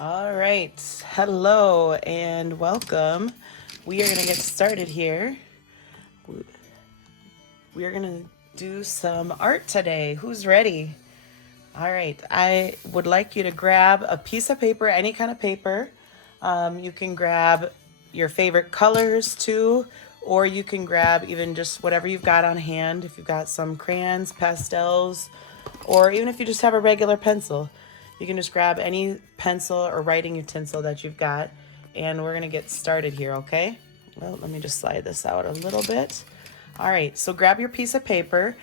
All right. Hello and welcome. We are going to get started here. We are going to do some art today. Who's ready? All right. I would like you to grab a piece of paper, any kind of paper. You can grab your favorite colors too, or you can grab even just whatever you've got on hand. If you've got some crayons, pastels, or even if you just have a regular pencil, you can just grab any pencil or writing utensil that you've got. And we're going to get started here, okay? Well, let me just slide this out a little bit. All right, so grab your piece of paper,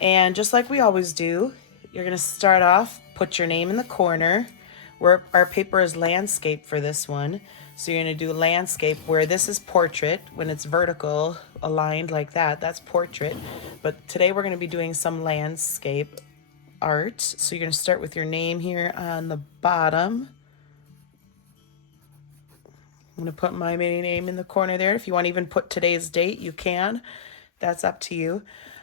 and just like we always do, you're going to start off, put your name in the corner. Where our paper is landscape for this one. So you're going to do landscape, where this is portrait. When it's vertical, aligned like that, that's portrait. But today we're going to be doing some landscape art. So you're going to start with your name here on the bottom. I'm going to put my name in the corner there. If you want to even put today's date, you can. That's up to you.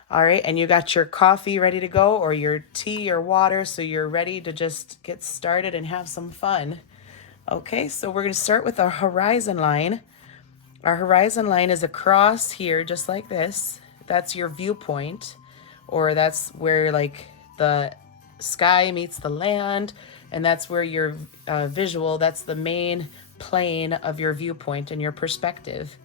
All right, and you got your coffee ready to go, or your tea or water, so you're ready to just get started and have some fun. Okay, so we're going to start with our horizon line. Our horizon line is across here, just like this. That's your viewpoint, or that's where like the sky meets the land, and that's where your visual, that's the main plane of your viewpoint and your perspective.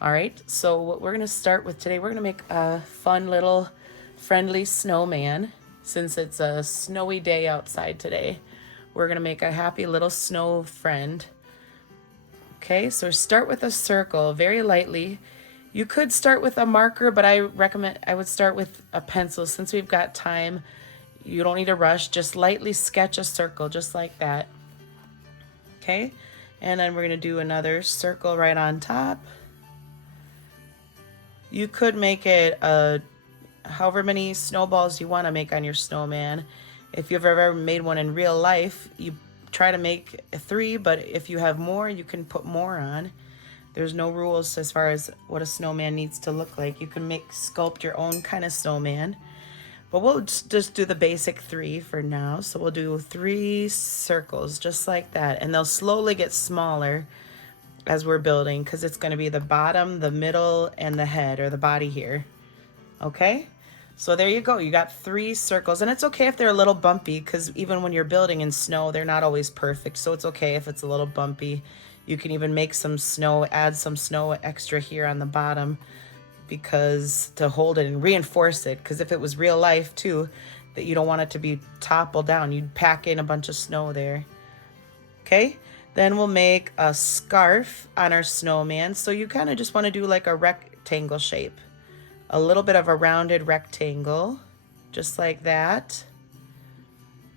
All right, so what we're going to start with today, we're going to make a fun little friendly snowman. Since it's a snowy day outside today, we're going to make a happy little snow friend. Okay, so start with a circle very lightly. You could start with a marker, but I would start with a pencil. Since we've got time, you don't need to rush. Just lightly sketch a circle, just like that. Okay, and then we're going to do another circle right on top. You could make it however many snowballs you want to make on your snowman. If you've ever made one in real life, you try to make 3, but if you have more, you can put more on. There's no rules as far as what a snowman needs to look like. You can sculpt your own kind of snowman. But we'll just do the basic 3 for now. So we'll do 3 circles just like that. And they'll slowly get smaller as we're building, because it's going to be the bottom, the middle, and the head, or the body here. Okay, so there you go. You got 3 circles, and it's okay if they're a little bumpy, because even when you're building in snow, they're not always perfect. So it's okay if it's a little bumpy. You can even make some snow, add some snow extra here on the bottom, because to hold it and reinforce it, because if it was real life too, that you don't want it to be toppled down, you'd pack in a bunch of snow there. Okay, then we'll make a scarf on our snowman. So you kind of just want to do like a rectangle shape, a little bit of a rounded rectangle, just like that.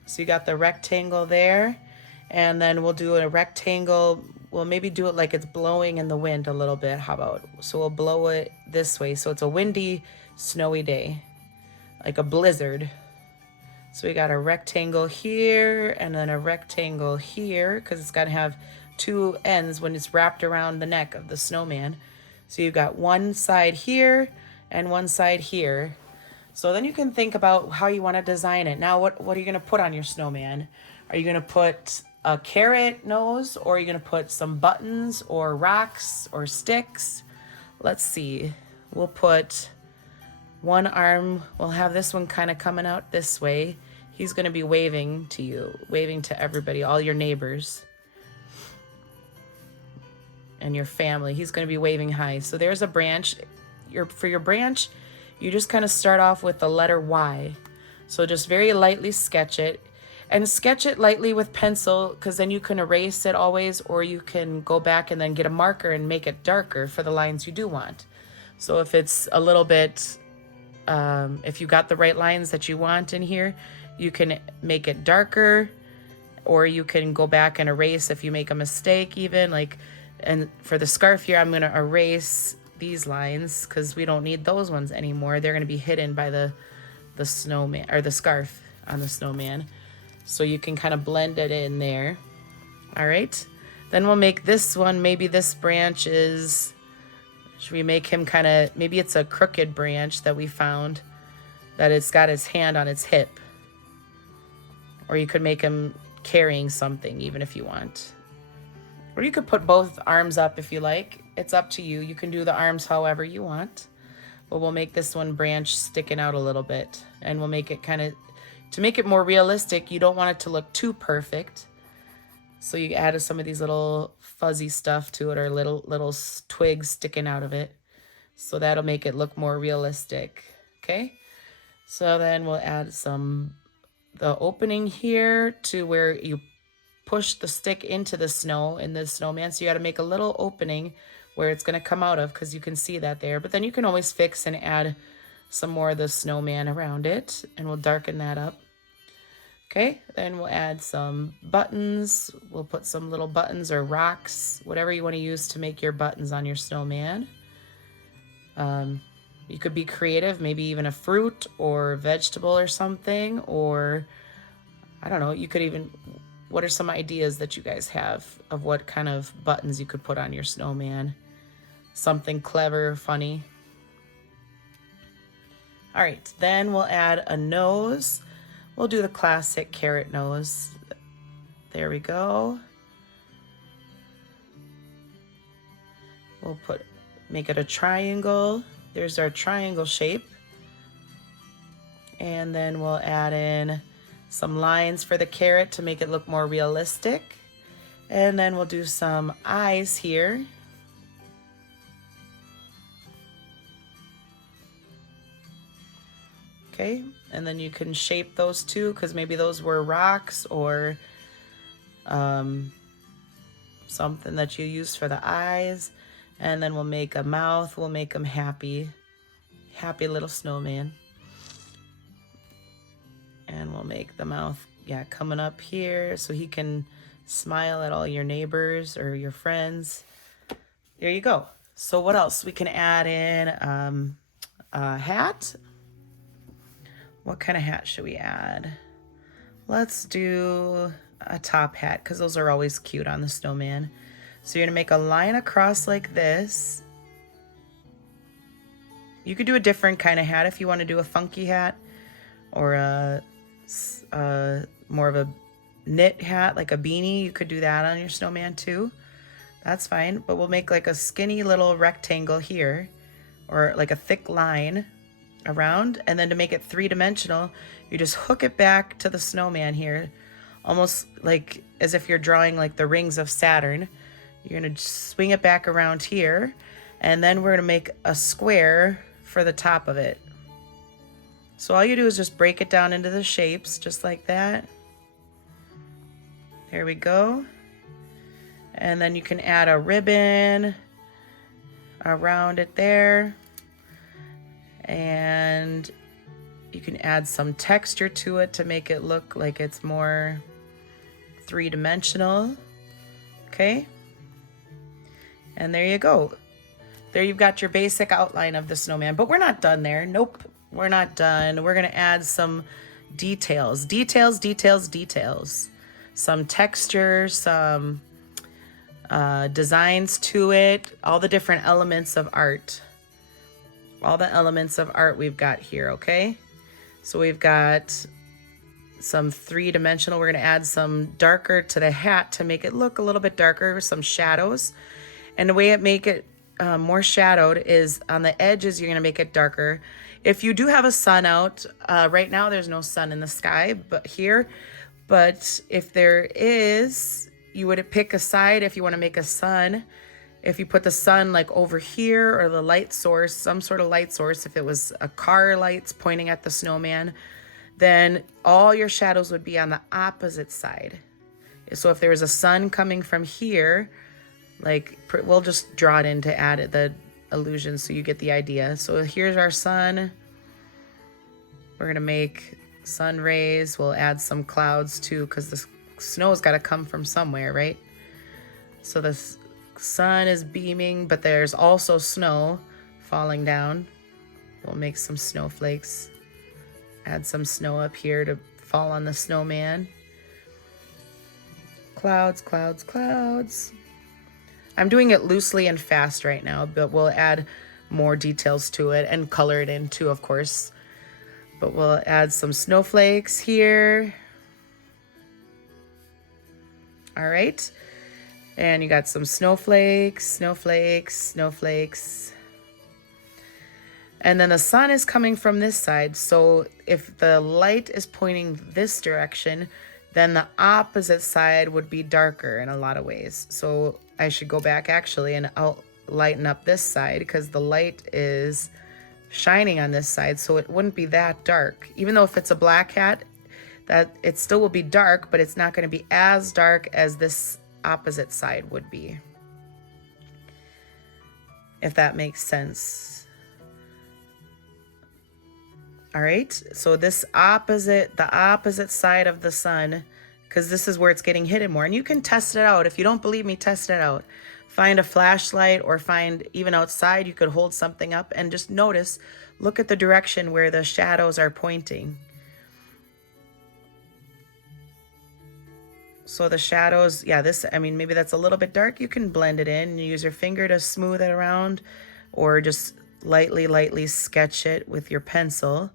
So you got the rectangle there, and then we'll do a rectangle. We'll maybe do it like it's blowing in the wind a little bit. How about, so we'll blow it this way, so it's a windy, snowy day, like a blizzard. So we got a rectangle here and then a rectangle here, because it's got to have 2 ends when it's wrapped around the neck of the snowman. So you've got one side here and one side here. So then you can think about how you want to design it. Now, what are you going to put on your snowman? Are you going to put a carrot nose, or are you going to put some buttons or rocks or sticks? Let's see. We'll put one arm. We'll have this one kind of coming out this way. He's going to be waving to you, waving to everybody, all your neighbors and your family. He's going to be waving hi. So there's a branch. For your branch, you just kind of start off with the letter Y. So just very lightly sketch it. And sketch it lightly with pencil, because then you can erase it always, or you can go back and then get a marker and make it darker for the lines you do want. So if it's a little bit, if you got the right lines that you want in here, you can make it darker, or you can go back and erase if you make a mistake even. And for the scarf here, I'm going to erase these lines because we don't need those ones anymore. They're going to be hidden by the snowman, or the scarf on the snowman. So you can kind of blend it in there. All right. Then we'll make this one. Maybe this branch is, should we make him kind of, maybe it's a crooked branch that we found, that it's got his hand on its hip. Or you could make him carrying something, even if you want. Or you could put both arms up if you like. It's up to you. You can do the arms however you want. But we'll make this one branch sticking out a little bit. And we'll make it kind of, to make it more realistic, you don't want it to look too perfect. So you added some of these little fuzzy stuff to it, or little twigs sticking out of it. So that'll make it look more realistic. Okay? So then we'll add the opening here to where you push the stick into the snow in the snowman. So you got to make a little opening where it's going to come out of, because you can see that there. But then you can always fix and add some more of the snowman around it, and we'll darken that up. Okay, then we'll add some buttons. We'll put some little buttons or rocks, whatever you want to use to make your buttons on your snowman. You could be creative, maybe even a fruit or vegetable or something, or I don't know, you could even, what are some ideas that you guys have of what kind of buttons you could put on your snowman? Something clever, funny. All right, then we'll add a nose. We'll do the classic carrot nose. There we go. We'll make it a triangle. There's our triangle shape. And then we'll add in some lines for the carrot to make it look more realistic. And then we'll do some eyes here. Okay, and then you can shape those too, because maybe those were rocks or something that you use for the eyes. And then we'll make a mouth. We'll make them happy. Happy little snowman. And we'll make the mouth, yeah, coming up here so he can smile at all your neighbors or your friends. There you go. So what else? We can add in a hat. What kind of hat should we add? Let's do a top hat, because those are always cute on the snowman. So you're gonna make a line across like this. You could do a different kind of hat if you want to do a funky hat, or a more of a knit hat, like a beanie. You could do that on your snowman too. That's fine. But we'll make like a skinny little rectangle here, or like a thick line around. And then to make it three-dimensional, you just hook it back to the snowman here, almost like as if you're drawing like the rings of Saturn. You're gonna swing it back around here, and then we're gonna make a square for the top of it. So all you do is just break it down into the shapes, just like that. There we go. And then you can add a ribbon around it there. And you can add some texture to it to make it look like it's more three-dimensional. Okay. And there you go. There you've got your basic outline of the snowman. But we're not done there. Nope, we're not done. We're gonna add some details. Details. Some texture, some designs to it, all the different elements of art. All the elements of art we've got here, okay? So we've got some three-dimensional. We're gonna add some darker to the hat to make it look a little bit darker, some shadows. And the way it make it more shadowed is on the edges, you're gonna make it darker. If you do have a sun out, right now there's no sun in the sky, but if there is, you would pick a side if you wanna make a sun. If you put the sun like over here, or the light source, some sort of light source, if it was a car lights pointing at the snowman, then all your shadows would be on the opposite side. So if there was a sun coming from here, like we'll just draw it in to add the illusion so you get the idea. So here's our sun. We're gonna make sun rays. We'll add some clouds too, because the snow's got to come from somewhere, right? So the sun is beaming, but there's also snow falling down. We'll make some snowflakes. Add some snow up here to fall on the snowman. Clouds, clouds, clouds. I'm doing it loosely and fast right now, but we'll add more details to it and color it in too, of course. But we'll add some snowflakes here. All right. And you got some snowflakes, snowflakes, snowflakes. And then the sun is coming from this side. So if the light is pointing this direction, then the opposite side would be darker in a lot of ways. So I should go back actually and I'll lighten up this side because the light is shining on this side. So it wouldn't be that dark. Even though if it's a black hat, that it still will be dark, but it's not going to be as dark as this opposite side would be. If that makes sense. All right, so the opposite side of the sun, because this is where it's getting hidden more. And you can test it out. If you don't believe me, test it out. Find a flashlight or find even outside, you could hold something up and just notice, look at the direction where the shadows are pointing. So the shadows, yeah, maybe that's a little bit dark. You can blend it in. You use your finger to smooth it around or just lightly sketch it with your pencil.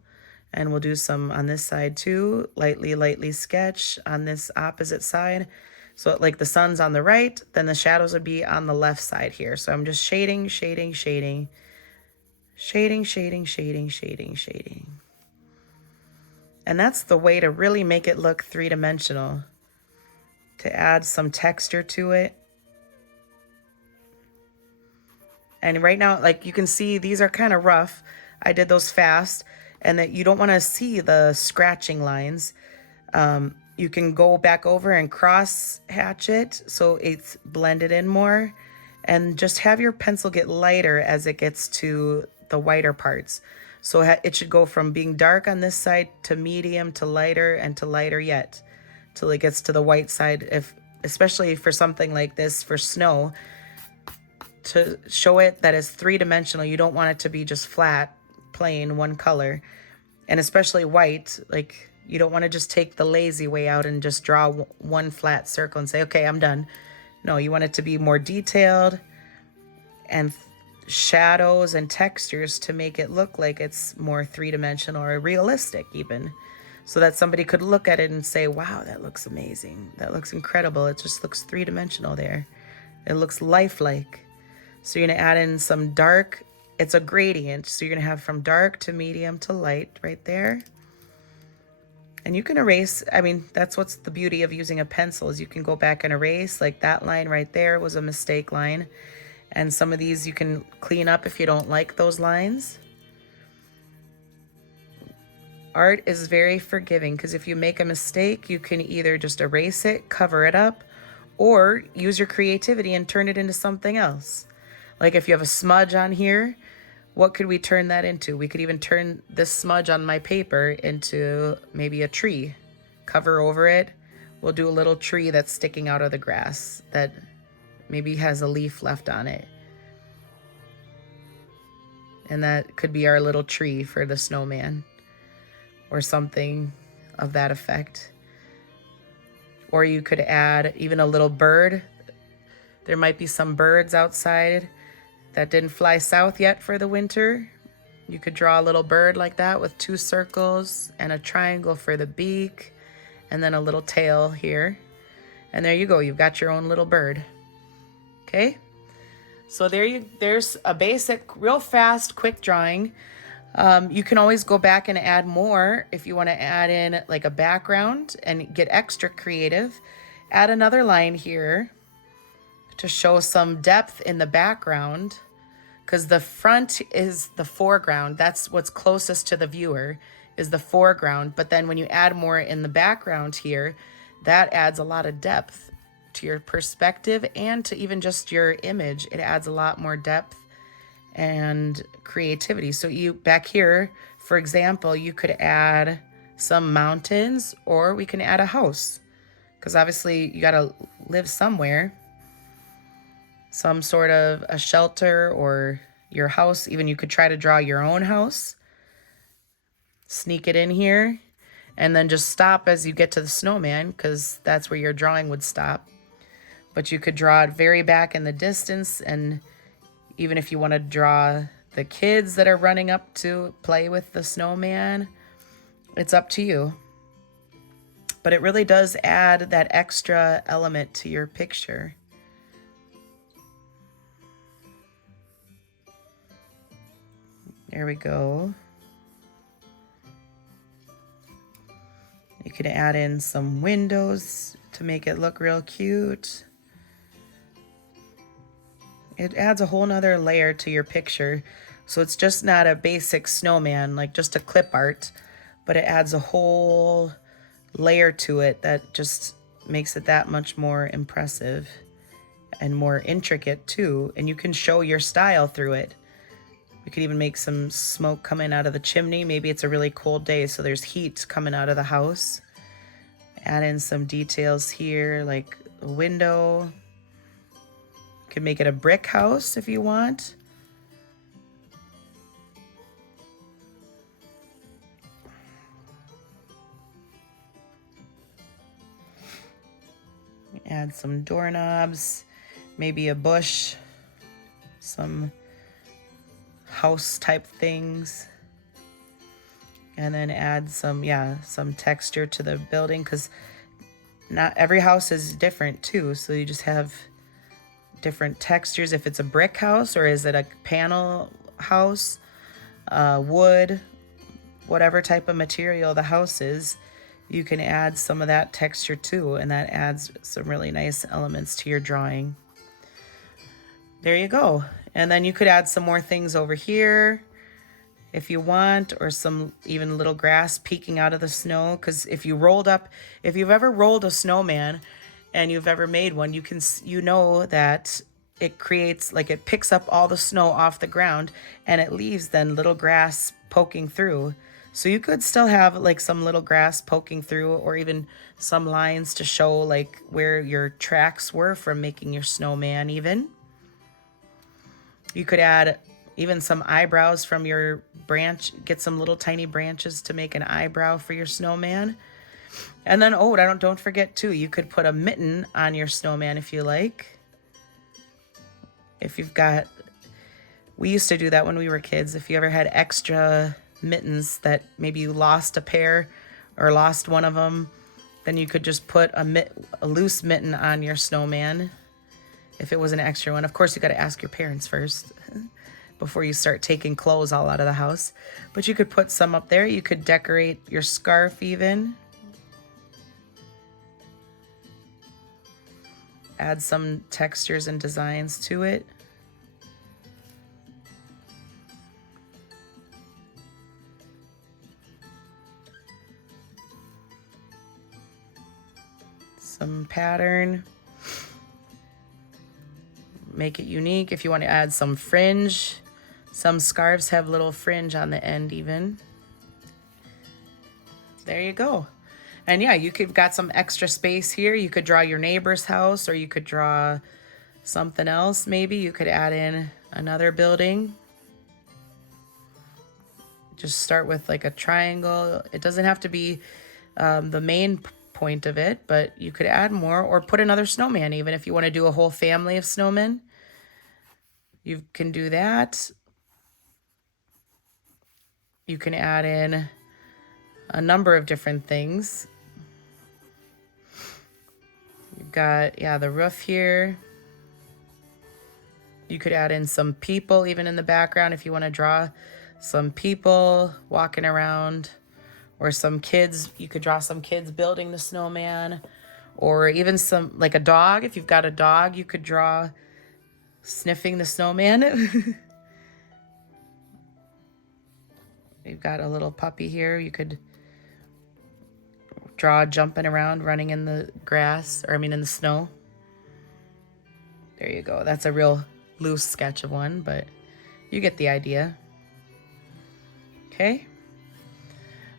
And we'll do some on this side too. Lightly sketch on this opposite side. So like the sun's on the right, then the shadows would be on the left side here. So I'm just shading. And that's the way to really make it look three-dimensional. To add some texture to it. And right now, like you can see, these are kind of rough. I did those fast. And that you don't want to see the scratching lines. You can go back over and cross hatch it so it's blended in more. And just have your pencil get lighter as it gets to the whiter parts. So it should go from being dark on this side to medium to lighter and to lighter yet. Till it gets to the white side, especially for something like this, for snow. To show it that it's three-dimensional, you don't want it to be just flat, plain, one color. And especially white, like you don't want to just take the lazy way out and just draw one flat circle and say, okay, I'm done. No, you want it to be more detailed and shadows and textures to make it look like it's more three-dimensional or realistic even. So that somebody could look at it and say, wow, that looks amazing. That looks incredible. It just looks three-dimensional there. It looks lifelike. So you're going to add in some dark. It's a gradient. So you're going to have from dark to medium to light right there. And you can erase. I mean, that's what's the beauty of using a pencil is you can go back and erase. Like that line right there was a mistake line. And some of these you can clean up if you don't like those lines. Art is very forgiving because if you make a mistake, you can either just erase it, cover it up, or use your creativity and turn it into something else. Like if you have a smudge on here, what could we turn that into? We could even turn this smudge on my paper into maybe a tree. Cover over it. We'll do a little tree that's sticking out of the grass that maybe has a leaf left on it. And that could be our little tree for the snowman. Or something of that effect. Or you could add even a little bird. There might be some birds outside that didn't fly south yet for the winter. You could draw a little bird like that with 2 circles and a triangle for the beak and then a little tail here. And there you go, you've got your own little bird. Okay? So there's a basic, real fast, quick drawing. You can always go back and add more if you want to add in like a background and get extra creative. Add another line here to show some depth in the background because the front is the foreground. That's what's closest to the viewer is the foreground. But then when you add more in the background here, that adds a lot of depth to your perspective and to even just your image. It adds a lot more depth and creativity. So you back here, for example, you could add some mountains or we can add a house because obviously you got to live somewhere. Some sort of a shelter or your house. Even you could try to draw your own house. Sneak it in here and then just stop as you get to the snowman because that's where your drawing would stop. But you could draw it very back in the distance, and even if you want to draw the kids that are running up to play with the snowman, it's up to you. But it really does add that extra element to your picture. There we go. You can add in some windows to make it look real cute. It adds a whole nother layer to your picture. So it's just not a basic snowman, like just a clip art, but it adds a whole layer to it that just makes it that much more impressive and more intricate too. And you can show your style through it. We could even make some smoke coming out of the chimney. Maybe it's a really cold day, so there's heat coming out of the house. Add in some details here, like a window. You could make it a brick house if you want. Add some doorknobs, maybe a bush, some house type things, and then add some texture to the building, because not every house is different too, so you just have different textures. If it's a brick house, or is it a panel house, wood, whatever type of material the house is, you can add some of that texture too, and that adds some really nice elements to your drawing. There you go. And then you could add some more things over here if you want, or some even little grass peeking out of the snow. Because if you've ever rolled a snowman and you've ever made one, you know that it creates, like, it picks up all the snow off the ground and it leaves then little grass poking through. So you could still have like some little grass poking through, or even some lines to show like where your tracks were from making your snowman even. You could add even some eyebrows from your branch, get some little tiny branches to make an eyebrow for your snowman. And then, don't forget too, you could put a mitten on your snowman if you like. We used to do that when we were kids. If you ever had extra mittens that maybe you lost a pair or lost one of them, then you could just put a loose mitten on your snowman if it was an extra one. Of course, you got to ask your parents first before you start taking clothes all out of the house. But you could put some up there. You could decorate your scarf even. Add some textures and designs to it. Some pattern. Make it unique. If you want to add some fringe, some scarves have little fringe on the end even. There you go. And yeah, you could got some extra space here. You could draw your neighbor's house, or you could draw something else. Maybe you could add in another building. Just start with like a triangle. It doesn't have to be the main point of it, but you could add more, or put another snowman. Even if you want to do a whole family of snowmen, you can do that. You can add in a number of different things. You've got, the roof here. You could add in some people even in the background if you want to draw some people walking around. Or some kids, you could draw some kids building the snowman, or even some, like a dog. If you've got a dog, you could draw sniffing the snowman. You've got a little puppy here. You could draw jumping around, running in the grass, in the snow. There you go. That's a real loose sketch of one, but you get the idea. Okay.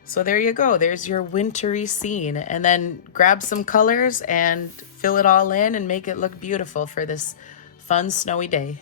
So there you go. There's your wintry scene. And then grab some colors and fill it all in and make it look beautiful for this fun snowy day.